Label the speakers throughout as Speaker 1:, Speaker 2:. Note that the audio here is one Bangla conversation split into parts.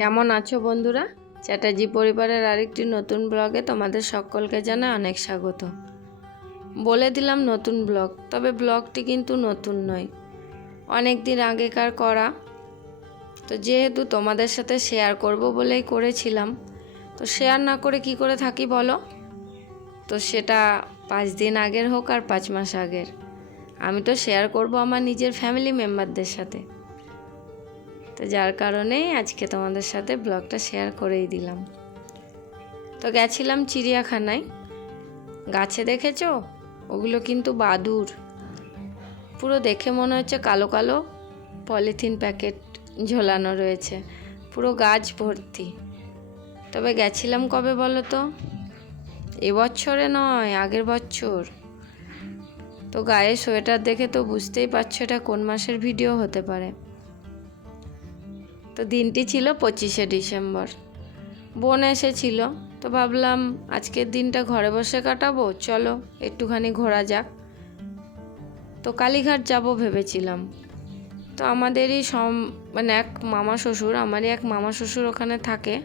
Speaker 1: কেমন আছো বন্ধুরা? চ্যাটার্জি পরিবারের আরেকটি নতুন ব্লগে তোমাদের সকলকে জানাই অনেক স্বাগত। বলে দিলাম নতুন ব্লগ, তবে ব্লগটি কিন্তু নতুন নয়। অনেক দিন আগেকার করা। তো যেহেতু তোমাদের সাথে শেয়ার করব বলেই করেছিলাম, তো শেয়ার না করে কি করে থাকি বলো? তো সেটা পাঁচ দিন আগের হোক আর পাঁচ মাস আগের। আমি তো শেয়ার করব আমার নিজের ফ্যামিলি মেম্বারদের সাথে। তো যার কারণেই আজকে তোমাদের সাথে ব্লগটা শেয়ার করেই দিলাম। তো গেছিলাম চিড়িয়াখানায়। গাছে দেখেছ? ওগুলো কিন্তু বাদুর। পুরো দেখে মনে হচ্ছে কালো কালো পলিথিন প্যাকেট ঝোলানো রয়েছে। পুরো গাছ ভর্তি। তবে গেছিলাম কবে বলো তো? এবছরে নয়, আগের বছর। তো গায়ে সোয়েটার দেখে তো বুঝতেই পারছ এটা কোন মাসের ভিডিও হতে পারে। তো দিনটি ছিল পঁচিশে ডিসেম্বর। বোন এসেছিল, তো ভাবলাম আজকের দিনটা ঘরে বসে কাটাবো, চলো একটুখানি ঘোরা যাক। তো কালীঘাট যাব ভেবেছিলাম। তো আমাদেরই সম মানে এক মামা শ্বশুর, আমারই এক মামা শ্বশুর ওখানে থাকে।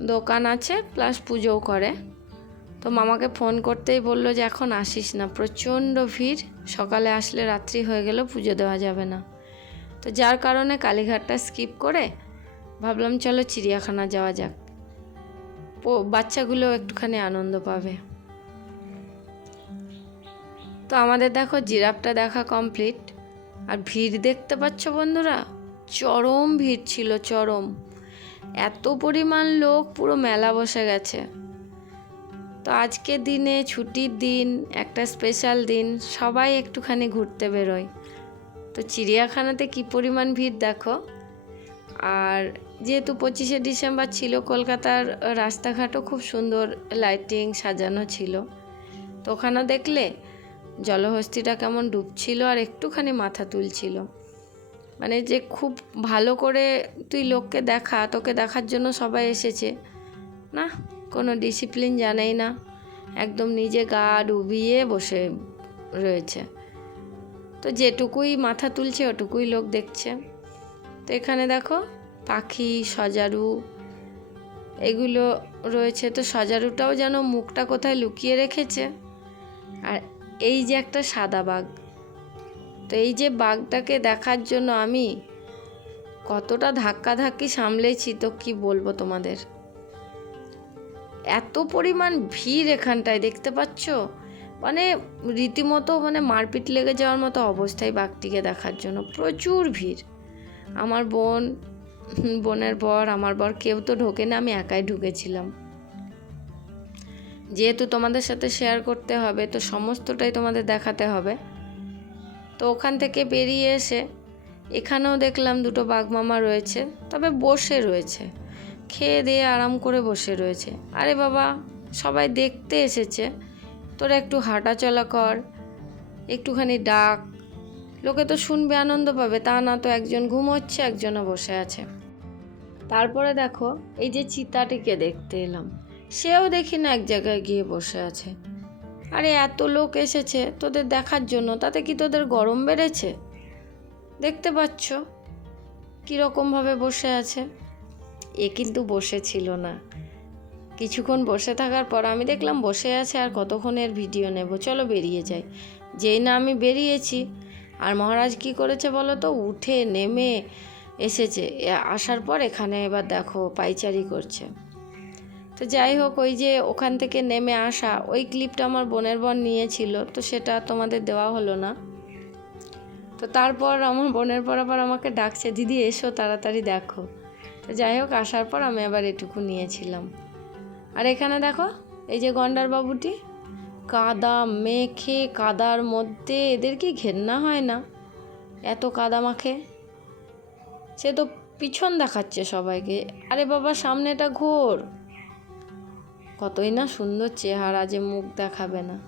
Speaker 1: দোকান আছে প্লাস পুজোও করে। তো মামাকে ফোন করতেই বলল যে, এখন আসিস না, প্রচণ্ড ভিড়। সকালে আসলে রাত্রি হয়ে গেলেও পুজো দেওয়া যাবে না। তো যার কারণে কালীঘাটটা স্কিপ করে ভাবলাম চলো চিড়িয়াখানা যাওয়া যাক। ও, বাচ্চাগুলো একটুখানি আনন্দ পাবে। তো আমাদের দেখো জিরাফটা দেখা কমপ্লিট আর ভিড় দেখতে পাচ্ছ বন্ধুরা? চরম ভিড় ছিল, চরম। এত পরিমাণ লোক, পুরো মেলা বসে গেছে। তো আজকের দিনে, ছুটির দিন, একটা স্পেশাল দিন, সবাই একটুখানি ঘুরতে বেরোয়। তো চিড়িয়াখানাতে কি পরিমাণ ভিড় দেখো? আর যেহেতু পঁচিশে ডিসেম্বর ছিল, কলকাতার রাস্তাঘাটও খুব সুন্দর লাইটিং সাজানো ছিল। তো ওখানে দেখলে জলহস্তিটা কেমন ডুবছিল আর একটুখানি মাথা তুলছিল। মানে যে খুব ভালো করে তুই লোককে দেখা, তোকে দেখার জন্য সবাই এসেছে। না, কোনো ডিসিপ্লিন জানেই না। একদম নিজে গা ডুবিয়ে বসে রয়েছে। তো যেটুকুই মাথা তুলছে, ওটুকুই লোক দেখছে। তো এখানে দেখো, পাখি, সজারু, এগুলো রয়েছে। তো সজারুটাও যেন মুখটা কোথায় লুকিয়ে রেখেছে। আর এই যে একটা সাদা বাঘ। তো এই যে বাঘটাকে দেখার জন্য আমি কতটা ধাক্কা ধাক্কি সামলেছি, তো কি বলব তোমাদের? এত পরিমাণ ভিড় এখানটায়, দেখতে পাচ্ছ? মানে রীতিমতো মানে মারপিট লেগে যাওয়ার মতো অবস্থায় বাঘটিকে দেখার জন্য প্রচুর ভিড়। আমার বোন, বোনের বর, আমার বর কেউ তো ঢোকে না, আমি একাই ঢুকেছিলাম। যেহেতু তোমাদের সাথে শেয়ার করতে হবে, তো সমস্তটাই তোমাদের দেখাতে হবে। তো ওখান থেকে বেরিয়ে এসে এখানেও দেখলাম দুটো বাঘ মামা রয়েছে, তবে বসে রয়েছে। খেয়ে দিয়ে আরাম করে বসে রয়েছে। আরে বাবা, সবাই দেখতে এসেছে। তোরা একটু হাঁটা চলা কর, একটুখানি ডাক। লোকে তো শুনবে, আনন্দ পাবে। তা না তো একজন ঘুমোচ্ছে, একজনও বসে আছে। তারপরে দেখো, এই যে চিতাটিকে দেখতে এলাম। সেও দেখি না এক জায়গায় গিয়ে বসে আছে। আরে, এত লোক এসেছে তোদের দেখার জন্য, তাতে কি তোদের গরম বেড়েছে? দেখতে পাচ্ছ, কীরকমভাবে বসে আছে। এ কিন্তু বসে ছিল না। কিছুক্ষণ বসে থাকার পর আমি দেখলাম বসে আছে আর কতক্ষণের ভিডিও নেব, চলো বেরিয়ে যাই। যেই না আমি বেরিয়েছি, আর মহারাজ কি করেছে বলো তো? উঠে নেমে এসেছে। আসার পর এখানে এবার দেখো পাইচারি করছে। তো যাই হোক, ওই যে ওখান থেকে নেমে আসা, ওই ক্লিপটা আমার বোনের বোন নিয়েছিল, তো সেটা তোমাদের দেওয়া হলো না। তো তারপর আমার বোনের পর আবার আমাকে ডাকছে, দিদি, এসো তাড়াতাড়ি দেখো। তো যাই হোক, আসার পর আমি আবার এটুকু নিয়েছিলাম। আর এখানে দেখো, এই যে গন্ডার বাবুটি কাদা মেখে, কাদার মধ্যে এদের কি ঘেন্না হয় না? এত কাদা মাখে। সে তো পিছন দেখাচ্ছে সবাইকে। আরে বাবা, সামনেটা ঘোর। কতই না সুন্দর চেহারা যে মুখ দেখাবে না।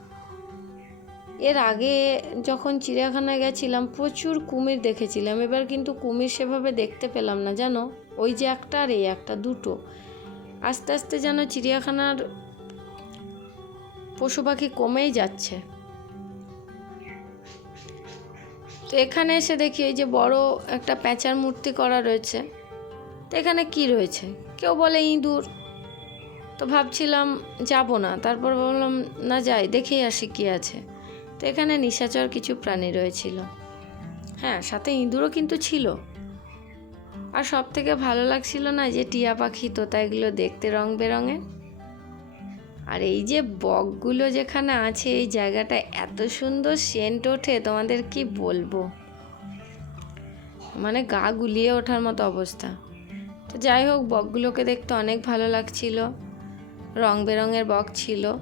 Speaker 1: এর আগে যখন চিড়িয়াখানায় গেছিলাম, প্রচুর কুমির দেখেছিলাম। এবার কিন্তু কুমির সেভাবে দেখতে পেলাম না, জানো? ওই যে একটা আর এই একটা, দুটো। আস্তে আস্তে যেন চিড়িয়াখানার পশু পাখি কমেই যাচ্ছে। তো এখানে এসে দেখি এই যে বড় একটা প্যাঁচার মূর্তি করা রয়েছে। তো এখানে কি রয়েছে? কেউ বলে ইঁদুর। তো ভাবছিলাম যাব না, তারপর বললাম না যাই, দেখেই আসি কি আছে। তো এখানে নিশাচর কিছু প্রাণী রয়েছিল। হ্যাঁ সাথে ইঁদুরও কিন্তু ছিল। আর সব থেকে ভালো লাগছিল না যে টিয়া পাখি তোতা এগুলো দেখতে রং বেরঙের আর এই যে বকগুলো যেখানে আছে, এই জায়গাটা এত সুন্দর সেন্ট ওঠে, তোমাদের কি বলব? মানে গা গুলিয়ে ওঠার মতো অবস্থা। তো যাই হোক, বকগুলোকে দেখতে অনেক ভালো লাগছিল। রং বেরঙের বক ছিল,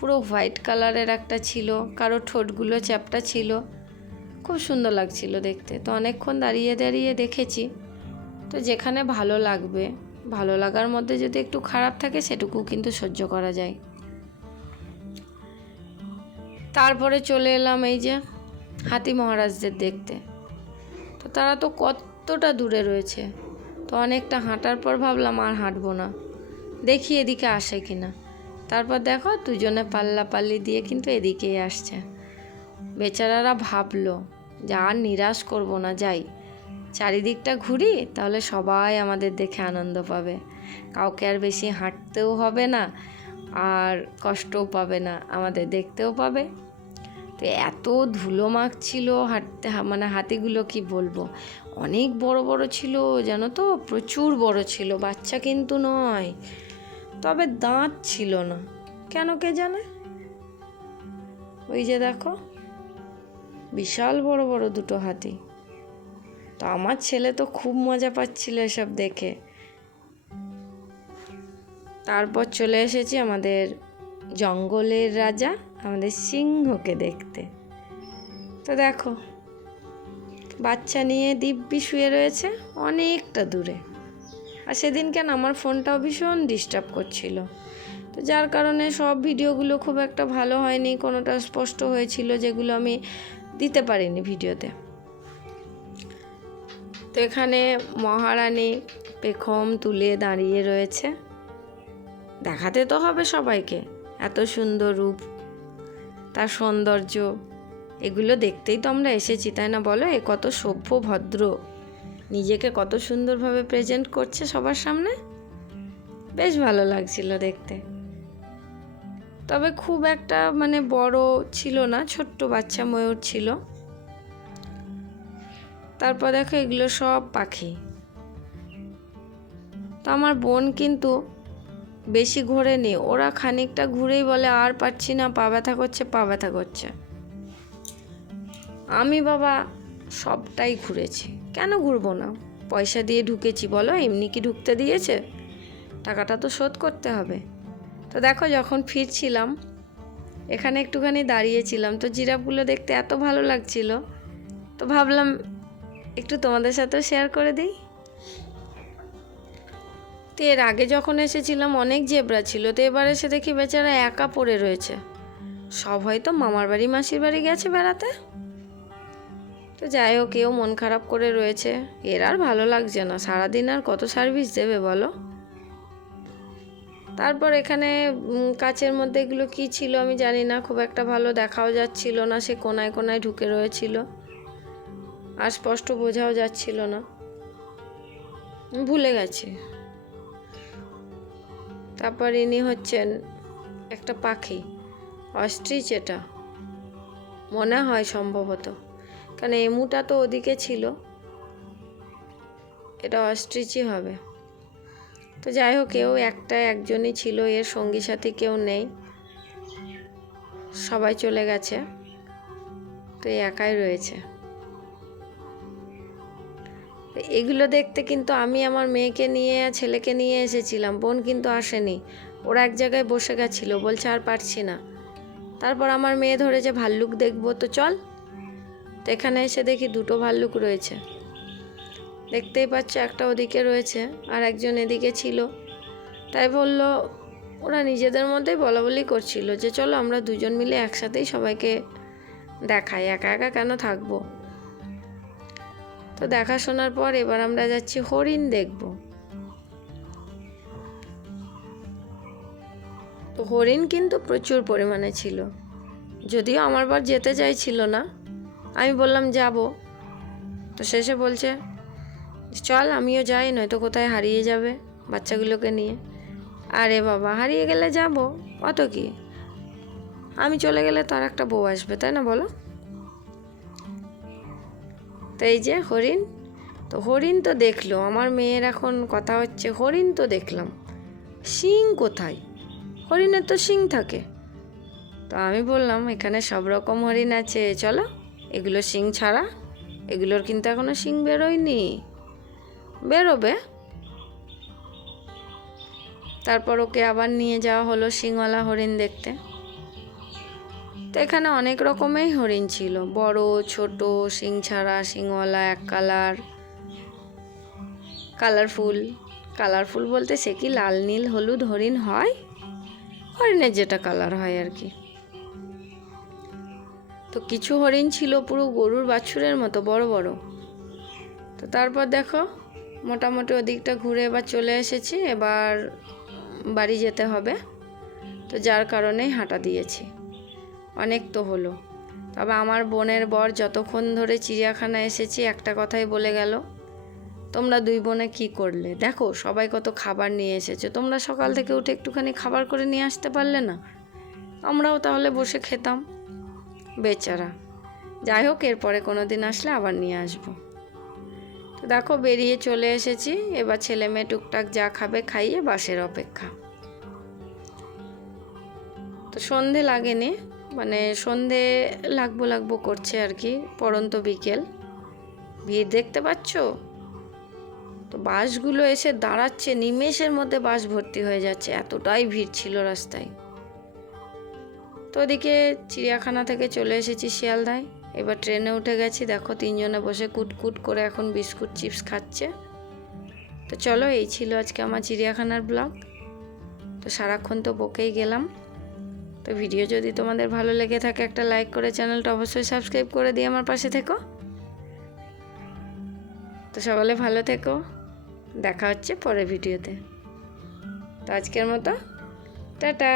Speaker 1: পুরো হোয়াইট কালারের একটা ছিল, কারও ঠোঁটগুলো চ্যাপটা ছিল। খুব সুন্দর লাগছিল দেখতে। তো অনেকক্ষণ দাঁড়িয়ে দাঁড়িয়ে দেখেছি। তো যেখানে ভালো লাগবে, ভালো লাগার মধ্যে যদি একটু খারাপ থাকে সেটুকু কিন্তু সহ্য করা যায়। তারপরে চলে এলাম এই যে হাতি মহারাজদের দেখতে। তো তারা তো কতটা দূরে রয়েছে, তো অনেকটা হাঁটার পর ভাবলাম আর হাঁটবো না। দেখি এদিকে আসে কি না তারপর দেখো দুজনে পাল্লা পাল্লি দিয়ে কিন্তু এদিকেই আসছে। বেচারারা ভাবলো যে আর নিরাশ করব না, যাই। চারিদিকটা ঘুরি, তাহলে সবাই আমাদের দেখে আনন্দ পাবে। কাউকে আর বেশি হাঁটতেও হবে না, আর কষ্টও পাবে না, আমাদের দেখতেও পাবে। তো এত ধুলো মাখছিল হাঁটতে মানে হাতিগুলো কি বলব? অনেক বড় বড় ছিল, জানো তো? প্রচুর বড় ছিল, বাচ্চা কিন্তু নয়। তবে দাঁত ছিল না। কেন কে জানে? ওই যে দেখো, বিশাল বড় বড় দুটো হাতি। তো আমার ছেলে তো খুব মজা পাচ্ছিল এসব দেখে। তারপর চলে এসেছি আমাদের জঙ্গলের রাজা, আমাদের সিংহকে দেখতে। তো দেখো, বাচ্চা নিয়ে দিব্যি শুয়ে রয়েছে অনেকটা দূরে। আর সেদিন কেন আমার ফোনটাও ভীষণ ডিস্টার্ব করছিল। তো যার কারণে সব ভিডিওগুলো খুব একটা ভালো হয়নি, কোনোটা স্পষ্ট হয়েছিল যেগুলো আমি দিতে পারিনি ভিডিওতে। তো এখানে মহারানী পেখম তুলে দাঁড়িয়ে রয়েছে। দেখাতে তো হবে সবাইকে, এত সুন্দর রূপ, তার সৌন্দর্য, এগুলো দেখতেই তো আমরা এসেছি, তাই না বলো? এ কত সভ্য, ভদ্র, নিজেকে কত সুন্দরভাবে প্রেজেন্ট করছে সবার সামনে? বেশ ভালো লাগছিল দেখতে। তবে খুব একটা মানে বড় ছিল না, ছোট্ট বাচ্চা ময়ূর ছিল। তারপর দেখো এগুলো সব পাখি। তো আমার বোন কিন্তু বেশি ঘোরেনি ওরা খানিকটা ঘুরেই বলে, আর পারছি না, পা ব্যথা করছে, পা ব্যথা করছে। আমি বাবা সবটাই ঘুরেছি। কেন ঘুরবো না? পয়সা দিয়ে ঢুকেছি বলো, এমনি কি ঢুকতে দিয়েছে? টাকাটা তো শোধ করতে হবে। তো দেখো যখন ফিরছিলাম, এখানে একটুখানি দাঁড়িয়েছিলাম। তো জিরাফগুলো দেখতে এত ভালো লাগছিল। তো ভাবলাম একটু তোমাদের সাথেও শেয়ার করে দিই? তো এর আগে যখন এসেছিলাম, অনেক জেবরা ছিল, তো এবার এসে দেখি বেচারা একা পড়ে রয়েছে। সব হয়তো মামার বাড়ি, মাসির বাড়ি গেছে বেড়াতে। তো যাই হোক কেউ মন খারাপ করে রয়েছে। এর আর ভালো লাগছে না। সারাদিন আর কত সার্ভিস দেবে বলো? তারপর এখানে কাচের মধ্যে এগুলো কি ছিল আমি জানি না। খুব একটা ভালো দেখাও যাচ্ছিল না। সে কোনায় কোনায় ঢুকে রয়েছিল। আর স্পষ্ট বোঝাও যাচ্ছিল না। ভুলে গেছি। তারপর ইনি হচ্ছেন একটা পাখি, অস্ট্রিচ এটা। মনে হয় সম্ভবত। কারণ এমুটা তো ওদিকে ছিল। এটা অস্ট্রিচই হবে। তো যাই হোক, কেউ একটা একজনই ছিল, এর সঙ্গী সাথী কেউ নেই। সবাই চলে গেছে। তো একাই রয়েছে। তো এগুলো দেখতে কিন্তু আমি আমার মেয়েকে নিয়ে, ছেলেকে নিয়ে এসেছিলাম। বোন কিন্তু আসেনি। ওরা এক জায়গায় বসে গেছিল, বলছে আর পারছি না। তারপর আমার মেয়ে ধরেছে, ভাল্লুক দেখব তো চল। তো এখানে এসে দেখি দুটো ভাল্লুক রয়েছে। দেখতেই পাচ্ছ একটা ওদিকে রয়েছে আর একজন এদিকে ছিল। তাই বলল, ওরা নিজেদের মধ্যেই বলা বলি করছিল যে চলো আমরা দুজন মিলে একসাথেই সবাইকে দেখাই, একা একা কেন থাকব? তো দেখাশোনার পর এবার আমরা যাচ্ছি হরিণ দেখব। তো হরিণ কিন্তু প্রচুর পরিমাণে ছিল। যদিও আমার বার যেতে চাইছিল না। আমি বললাম, যাব। তো শেষে বলছে, চল, আমিও যাই, নয়তো কোথায় হারিয়ে যাবে বাচ্চাগুলোকে নিয়ে। আরে বাবা, হারিয়ে গেলে যাব? অত কি? আমি চলে গেলে তার একটা বউ আসবে, তাই না বলো? তো এই যে হরিণ, তো হরিণ তো দেখল, আমার মেয়ের এখন কথা হচ্ছে হরিণ তো দেখলাম। শিং কোথায়? হরিণের তো শিং থাকে। তো আমি বললাম, এখানে সব রকম হরিণ আছে, চলো, এগুলো শিং ছাড়া, এগুলোর কিন্তু এখনও শিং বেরোয়নি। বেরোবে। তারপর ওকে আবার নিয়ে যাওয়া হলো শিংওয়ালা হরিণ দেখতে। তো এখানে অনেক রকমের হরিণ ছিল। বড়, ছোট শিং ছাড়া শিংওয়ালা এক কালার, কালারফুল। কালারফুল বলতে সে কি লাল, নীল, হলুদ হরিণ হয়? হরিণের যেটা কালার হয় আর কি। তো কিছু হরিণ ছিল পুরো গরুর বাছুরের মতো, বড় বড়। তো তারপর দেখো, মোটামুটি ওদিকটা ঘুরে এবার চলে এসেছি, এবার বাড়ি যেতে হবে। তো যার কারণেই হাঁটা দিয়েছি। অনেক তো হলো। তবে আমার বোনের বর যতক্ষণ ধরে চিড়িয়াখানা এসেছি, একটা কথাই বলে গেল, তোমরা দুই বোনে কি করলে? দেখো, সবাই কত খাবার নিয়ে এসেছে। তোমরা সকাল থেকে উঠে একটুখানি খাবার করে নিয়ে আসতে পারলে না? আমরাও তাহলে বসে খেতাম। বেচারা। যাই হোক, এরপরে কোনো দিন আসলে আবার নিয়ে আসব। তো দেখো, বেরিয়ে চলে এসেছি। এবার ছেলে মেয়ে টুকটাক যা খাবে খাইয়ে বাসের অপেক্ষা। তো সন্ধে লাগেনি। মানে সন্ধে লাগবো লাগবো করছে আর কি পরন্ত বিকেল। ভিড় দেখতে পাচ্ছ? তো বাসগুলো এসে দাঁড়াচ্ছে, নিমেষের মধ্যে বাস ভর্তি হয়ে যাচ্ছে, এতটাই ভিড় ছিল রাস্তায়। তো ওদিকে চিড়িয়াখানা থেকে চলে এসেছি শিয়ালদায়। এবার ট্রেনে উঠে গেছি, দেখো তিনজনে বসে কুটকুট করে এখন বিস্কুট চিপস খাচ্ছে। তো চলো, এই ছিল আজকে আমার চিড়িয়াখানার ব্লগ। তো সারাক্ষণ তো বকেই গেলাম। তো ভিডিও যদি তোমাদের ভালো লেগে থাকে একটা লাইক করে চ্যানেলটা অবশ্যই সাবস্ক্রাইব করে দিয়ে আমার পাশে থেকো। তো সকলে ভালো থেকো, দেখা হচ্ছে পরের ভিডিওতে তো আজকের মতো, টাটা।